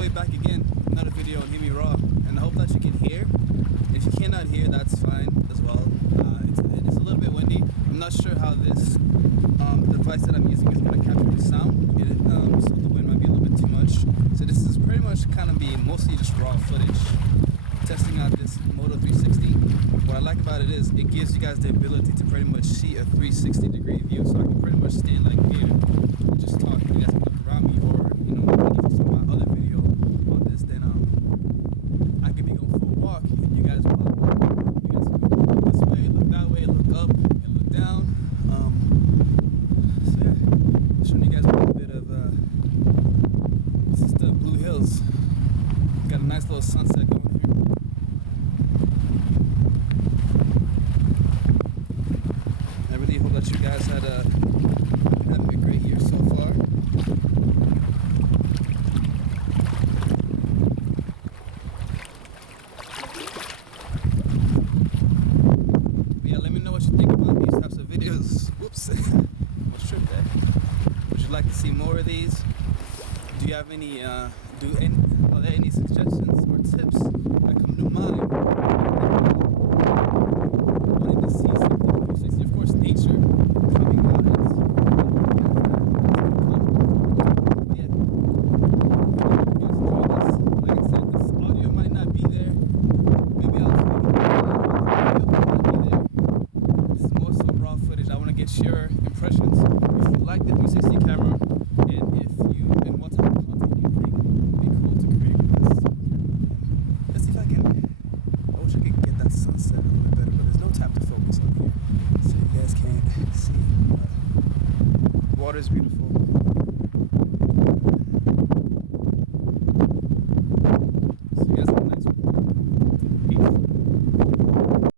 way back again, another video on HearmeRaw, and I hope that you can hear. If you cannot hear, that's fine as well. It's a little bit windy. I'm not sure how this device that I'm using is going to capture the sound, so the wind might be a little bit too much. So this is pretty much kind of be mostly just raw footage, testing out this Moto 360. What I like about it is it gives you guys the ability to pretty much see a 360-degree view, so I can pretty much stand like here and just talk, and you guys can look around me, or if you saw my other video on this, then I could be going for a walk, and you guys can look this way, look that way, look up, and look down. So yeah, showing you guys a little bit of this is the Blue Hills. Got a nice little sunset going here. I really hope that you guys had having a great year so far. But yeah, let me know what you think about these types of videos. Whoops, what's trip there? Would you like to see more of these? Do you have any? Are there any suggestions or tips that come to mind? Wanting to see something, of course, nature, climbing mountains. Yeah. You guys enjoy this. Like I said, this audio might not be there. Maybe I'll speak it. The audio might not be there. This is more so raw footage. I want to get your impressions. If you like the 360 camera, and what type of content you think would be cool to create with this camera. Let's see if I wish I could get that sunset a little bit better, but there's no time to focus on here, so you guys can't see. But water is beautiful.